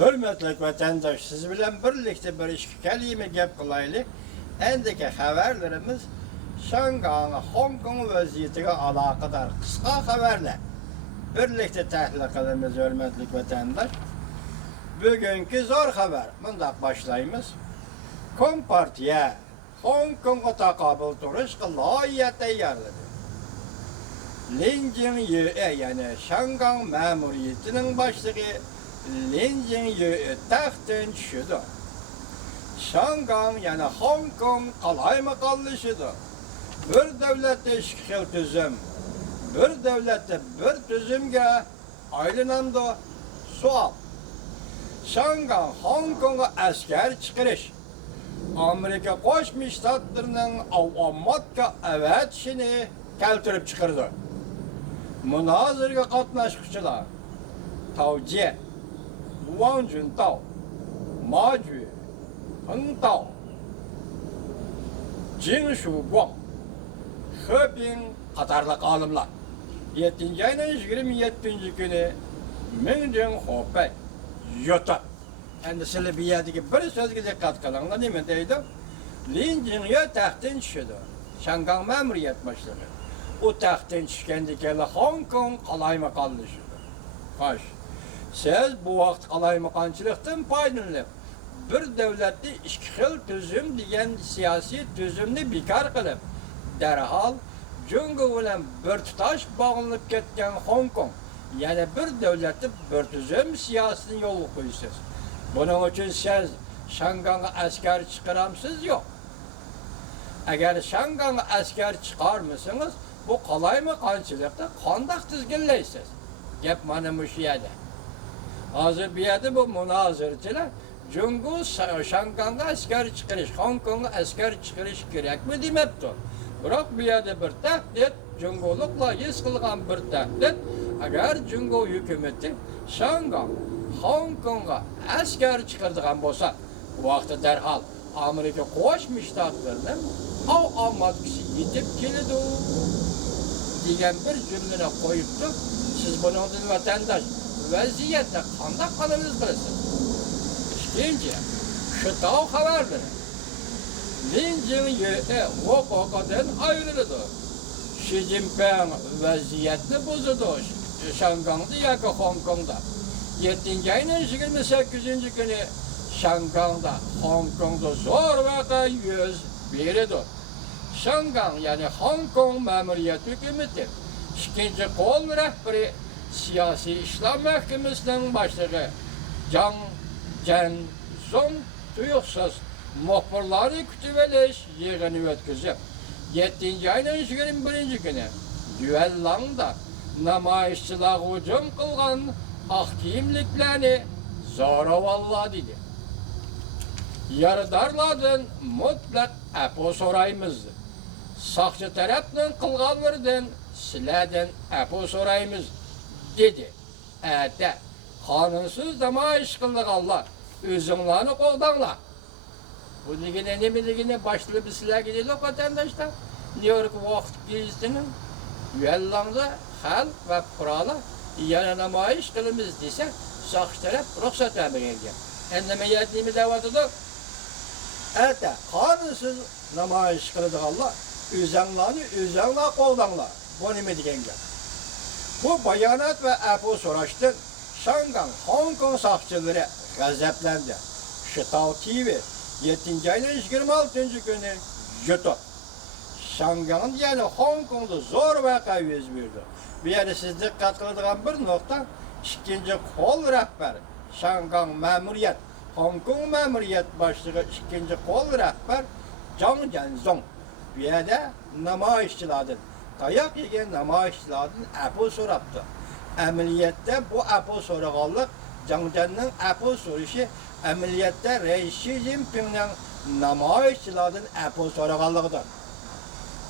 Hürmetli vatandaş, siz bilen birlikte bir iki kelime gep kılaylı. Endeki haberlerimiz Şangay'ın Hong Kong vaziyetiyle alakadar kısa haberler. Birlikte tahlil kılımız hürmetli vatandaş. Bugünkü zor haber. Bundan başlayımız. Kompartiya Hong Kong'a takabül turuşqa layihə tayarladı. Lin Jingyue yani Şangay memuriyetinin başlığı Lin Jingyue tahttan düşüdü. Şangay yani Hong Kong qalaymakallaşıdı. Bir devlette işgal tüzüm, bir devlette bir tüzümge aylanandı. Sual. Şangay Hong Kong'a asker çıkarış. Amerika Qo'shma Shtatlarining avtomatga avatishini keltirib chiqardi. Munozaraga qatnashuvchilar Tao Jie, Wang Juntao, Ma Jue, Heng Dao, Jin Shuguang, He Bing qatorli olimlar 7 ayning 27 kuni Mingjin Hopay yotib. Endi sizlar bu yerdagi bir so'zga diqqat qilinglar. Nima deydi? Lin Jingyue taxtdan tushdi. Şangay ma'muriyat boshlig'i. U taxtdan tushgandan keyin Hong Kong qalaymakonlashdi. Xo'sh. Siz bu vaqt qalaymakonchilikdan foydalanib, bir davlatda ikki xil tuzum degan siyosiy tuzumni bekor qilib, darhol Jungo bilan bir tutash bog'lanib ketgan Hong Kong, yana bir davlatda bir tuzum siyosatini yo'lga qo'ysiz. Bunun için siz Şangay'a asker çıkaramsız yok. Eğer Şangay'a asker çıkarmışsınız, bu qalaymakonchilikda qanday tizginlaysiz? Gap mana shu yerda. Hozir bu yerda bu munozirchilar Jungo Şangay'a asker çıkarış, Hong Kong'a asker çıkarış kerakmi demabdi. Biroq bu yerda bir tahdid, Jungoliklar his qilgan bir tahdid, agar Jungo hukumati Şangay Hong Kong'a asker çıkardıgan bo'lsa, bu vaqtda darhol Amerika Qo'shma Shtatlarining avtomatkisi yetib keladi degan bir jumlani qo'yibdi. Siz buningdan vatandosh vaziyatda qanday qilamiz bilasiz? Ikkinchi, Xitoy xabarlari. Lin Jingyue voqeadan ayrildi. Xi Jinping vaziyatni buzdi. Şangay'da yoki Hong Kong'da. 7 ayning 28 kuni Şangay'da, Hong Kong'da zo'r voqea yuz berdi. Şangay yani Hong Kong ma'muriyat hukumati ikkinchi qo'l rahbari siyosiy ishlar mahkamasining boshlig'i Zhang Jianzong tuyuqsiz muxbirlarni kutib olish yig'ini o'tkazib, 7 ayning 21 kuni Yuanlangda namoyishchilar hujum qilgan ak kiyimliklerini zo'ravonlar dedi. Yardarlardan mutlaq apo so'raymiz. Soqchi tarafdan qilganlardan sizlardan apo so'raymiz dedi. Ata qonunsiz namoyish qilganlar o'zinglarni qo'ldanglar. Bu nimaligini boshlayib sizlarga dedi vatandoshlar. New-York vaqt gezitining Yuanlangda xalq va fuqarolar yana namoyish qilamiz desa, soqchi taraf ruxsat bermagan. Endi nima da'vatida? Ata qonunsiz namoyish qiladiganlar o'zinglar qo'ldanglar. Bu nima degan gap? Bu bayonot va afu so'rashdan Şangay Hong Kong soqchilari g'azablandi. Xitoy TV 7 ayning 26 kuni YouTube Şangay'ın yani Hong Kong'da zo'r voqea yuz berdi. Bu yerda siz diqqat qiladigan bir nuqta, ikkinchi qo'l rahbar Şangay ma'muriyat, Hong Kong ma'muriyat boshlig'i ikkinchi qo'l rahbar Zhang Jianzong bu yerda namoyishchilardan, tayoq yegan namoyishchilardan apu so'rabdi. Amaliyotda bu apu so'raganlik Zhang Jianzongning apu so'rashi amaliyotda Rais Xi Jinpingning namoyishchilardan apu so'raganligidir.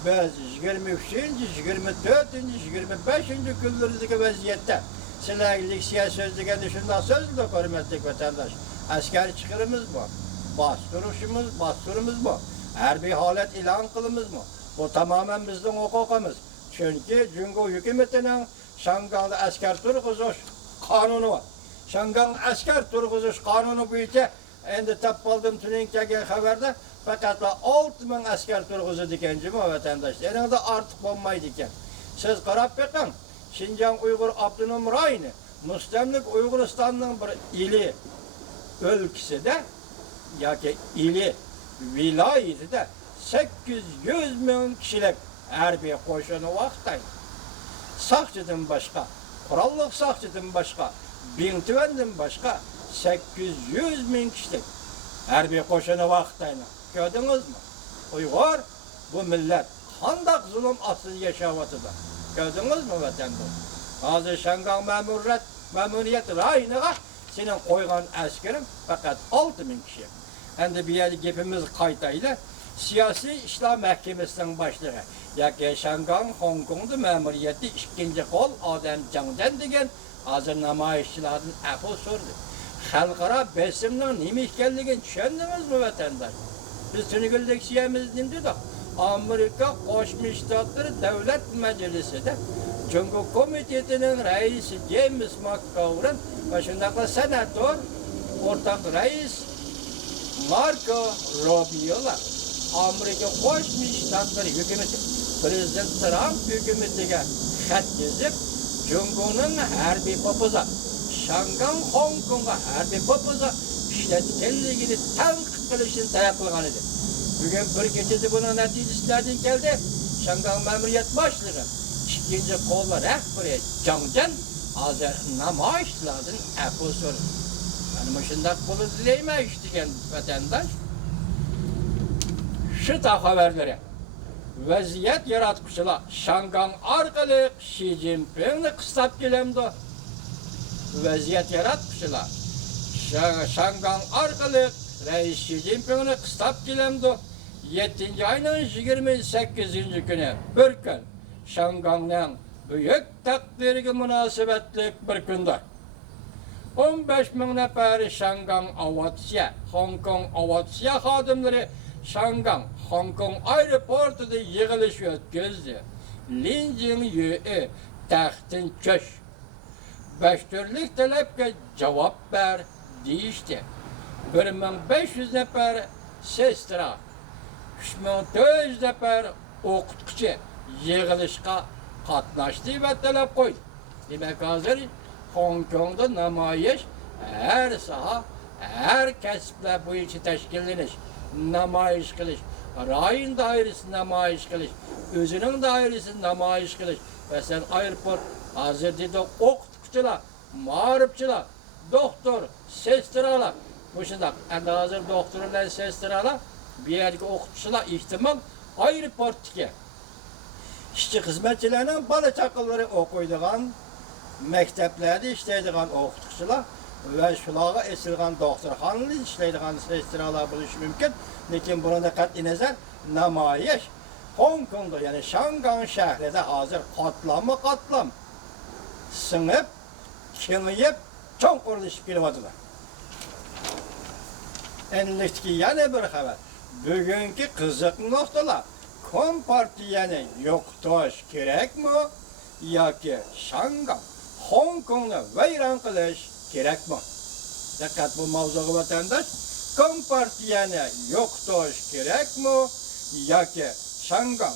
Biz 23, 24, 25 kunlardagi vaziyatda sizlarga siyosat deganda shunday so'zlar hurmatli vatandosh. Askar chiqarimiz bu. Bostirimiz bu. Harbiy holat e'lon qilamiz bu. Bu tamoman bizning huquqimiz. Chunki Jungo hukumatining Şangay'da askar turg'izish qonuni bor. Şangan asker turg'uzish qonuni bo'yicha endi topoldim tuning kelgan xabarda faqat 6000 asker turg'uzdi ekan juma vatandoshlar. Endi ortiq bo'lmaydi ekan. Siz qarab beqing, Şinjan Uyghur Abdunum rayoni mustamlik Uyg'uristonning bir ili o'lkasida yoki ili viloyatida 800 ming kishilik harbiy qo'shini vaqtlaydi. Saqchidan boshqa, qurolliq saqchidan boshqa, Bingtuvandan boshqa 800 ming kishilik harbiy qo'shini vaqtlaydi. Ko'rdingizmi? Uyg'ur bu millat qanday zulm ostida yashayapti? Ko'rdingizmi vatandosh? Hozir Şangan ma'muriyat rayoniga senin qo'ygan askarim faqat 6000 kishi. Endi bu yerda gapimiz qaytaydi. Siyosiy ishlar mahkamasining boshlig'i yoki Şangan Hong Kongda ma'muriyati ikkinchi qo'l odam Jangdan degan hozir namoyishchilardan afv so'rdi. Xalqaro besimning nima ekanligini tushundingizmi vatandosh? Biz tunigildek siyamiz dedik. Amerika Qo'shma Shtatlari Davlat Majlisida Jungo Komitetining raisi James McGovern va shunaqa senator o'rtaq rais Marco Rubio Amerika Qo'shma Shtatlari hukumati Prezident Trump hukumatiga xat yozib, Jungoning harbiy popuza Şangan Hong Kongga harbiy popuza ishlatganligini tanqid qilishini talab qilgan edi. Bugün bir kechada buning natijasidan keldi. Şangan ma'muriyat boshlig'i ikkinchi qo'lli rahbari Jangjan hozir namoyishchilardan afv so'radi. Mana shunday bo'ladi deyman degan vatandosh. Şu xabarlari vaziyat yaratquchilar Şangan orqali Xi Jinpingni qistab kelamdi. Vaziyat yaratquchilar Şangan orqali Reis Xi Jinpingni qistab kelamdi. 7 ayning 28 kuni bir kun Şanganning büyük taqdiriga munosabatli bir kunda 15 ming nafar Şangan aviatsiya, Hong Kong aviatsiya xodimlari Şangan, Hong Kong aeroportida yig'ilish o'tkazdi. Linjing Yue taxtin cho'sh. 5 turlik talabga javob ber deyishdi. 1500 nafar sestra, 3400 nafar o'qituvchi yig'ilishga qatnashdi va talab qo'ydi. Demak, hozir Hong Kongda namoyish har soha, har kasblar bo'yicha tashkillanish, namoyish qilish, rayon doirasida namoyish qilish, o'zining doirasida namoyish qilish va sen aeroport hozir dedi o'qituvchilar, ma'rifchilar, doktor, sestralar bu shunday. Endi hozir doktorlar, sestralar, bu yerga o'qituvchilar ehtimol aeroportga ishchi xizmatchilarning bola chaqalari o'qiydigan maktablarda ishlaydigan o'qituvchilar va shularga esilgan doktorxonalarda ishlaydigan sestralar bo'lishi mumkin. Lekin bundan qat'iy nazar namoyish Hong Kongda, ya'ni Şangan shahrida hozir qatlam singib, kengayib, cho'nqurlashib kelyaptilar. Endilikdagi yana bir xabar. Bugungi qiziq nuqtalar. Kompartiyani yo'qotish kerakmi yoki Şangan, Hong Kongni vayron qilish kerakmi? Diqqat, bu mavzuga vatandosh. Kompartiyani yo'qotish kerakmi yoki Şangan,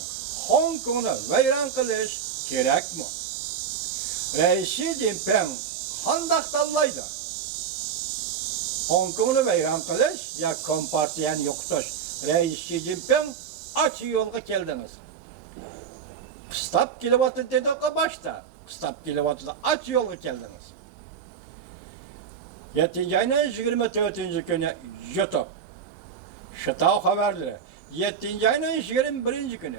Hong Kongni vayron qilish kerakmi? Reis Xi Jinping qanday tanlaydi? Hong Kongni vayron qilish yoki kompartiyani yo'qotish? Reis Xi Jinping açı yo'lga keldiniz. Qistab kelyapti dedik boshda. Qistab kelyapti, açı yo'lga keldiniz. 7 ayning 24 kuni YouTube Shitao xabarlari 7 ayning 21 kuni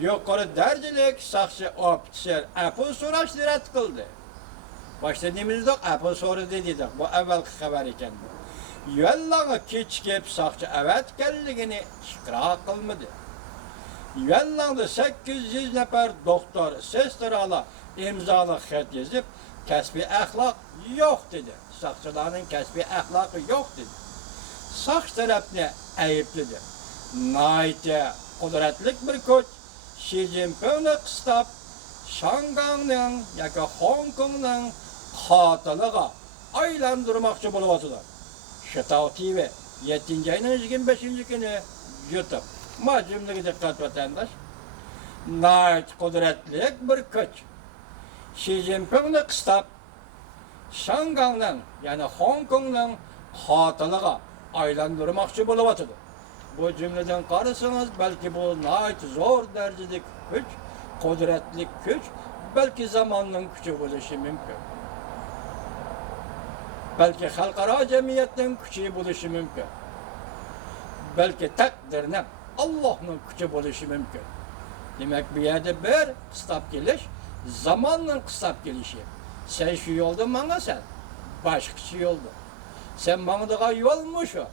yuqori darajalik saqchi ofitser Apple so'rashni rad qildi. Boshda nemizdoq Apple so'radi dedik. Bu avvalgi xabar ekan. Yo'llaga kechikib saqchi avatganligini iqror qilmadi. Yo'llangda 800 nafar doktor, sestralar imzoli xat yozib, kasbiy axloq yo'q dedi. Saqchilarning kasbiy axloqi yo'q dedi. Saqch tarafni aybladi. Nayta qudratli bir kuch Xi Jinpingni qistab Şanganning yoki Hong Kongning qotiliga aylandırmakçı buluvatılar. Şıtav TV 7. ayının 25. günü YouTube. Ma cümleki dikkat vatandaş. Nait kudretlik bir güç. Xi Jinping'ni kıstap, Şangang'dan yani Hong Kong'dan hatılığa aylandırmakçı buluvatıdır. Bu cümleden qarısanız belki bu nait zor derecede güç, kudretli güç, belki zamanın gücü buluşu mümkün. Belki halkara cemiyetten gücü buluşu mümkün. Belki takdirden Allah'ın gücü buluşu mümkün. Demek bir yerde bir kıstap geliş, zamanla kıstap gelişi. Sen şu yolda bana sen, başkası yolda. Sen bana da yolmuş o,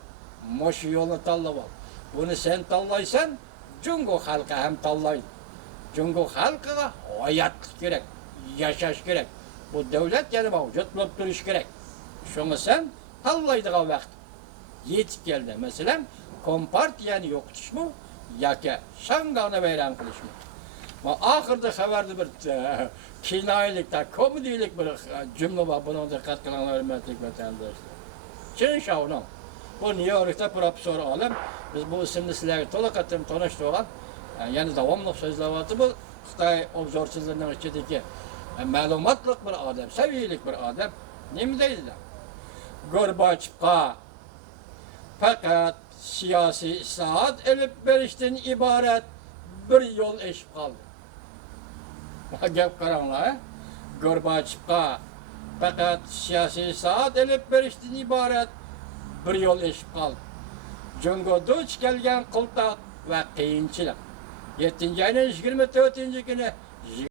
moş yolu tallavak. Bunu sen tallaysan, Cungo halkı hem tallaydı. Cungo halkına hayatlık gerek, yaşaş gerek. Bu devlet yani mevcut bulup duruş gerek. Şunu sen tallaydığa vakit yetip geldi. Mesela kompartiyani yokutuş mu, yaka Şangang'da veyran kılış mı? Ama ahırda haberde bir kinayilikte, komediyilik bir cümle var. Buna dikkat kılanlar hürmetlik vatandaşlar. Çin şavunun. Bu New York'ta profesör olim. Biz bu isimli sizlerle tolakatım tanıştı olan. Yani devamlı sözlevatı bu. Xitay obzorçilerinden içindeki malumatlık bir adam, seviyelik bir adam. Ne mi deydiler? Gorbaçov'a fakat siyasi ıslahat elip verişten ibaret bir yol eşip kaldı. Gep karanlığa. Gorbaçov'a fakat siyasi ıslahat elip verişten ibaret bir yol eşip kaldı. Cungo duç gelgen kıltak ve kıyınçılık. 7. ayının 24. günü